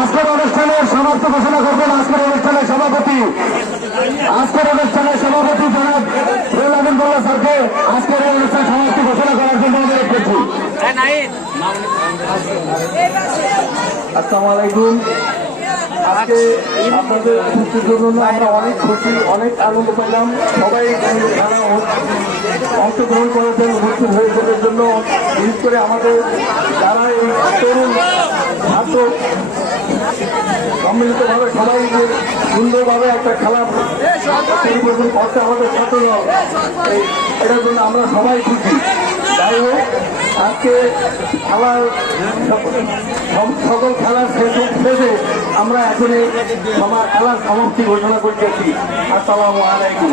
আজকের অনুষ্ঠানের সমাপ্তি ঘোষণা করবেন আজকের অনুষ্ঠানের সভাপতি জনাব রুহুল আমিন মোল্লা স্যারকে আজকের এই অনুষ্ঠান সমাপ্তি ঘোষণা করার জন্য অনুরোধ করছি। আসসালামু আলাইকুম। আজকে আপনাদের উপস্থিতির জন্য আমরা অনেক খুশি, অনেক আনন্দ পেলাম। সবাই খেলা অংশগ্রহণ করেছেন, উপস্থিত হয়েছেন এর জন্য। বিশেষ করে আমাদের যারা এই তরুণ ছাত্র সম্মিলিতভাবে সবাই যে সুন্দরভাবে একটা খেলা পরিবেশন করতে আমাদের ছাত্ররা, এটার জন্য আমরা সবাই খুশি। যাই হোক, আজকে খেলার সকল খেলার শেষে আমরা এখন খেলার সমাপ্তি ঘোষণা করতেছি। আসসালামু আলাইকুম।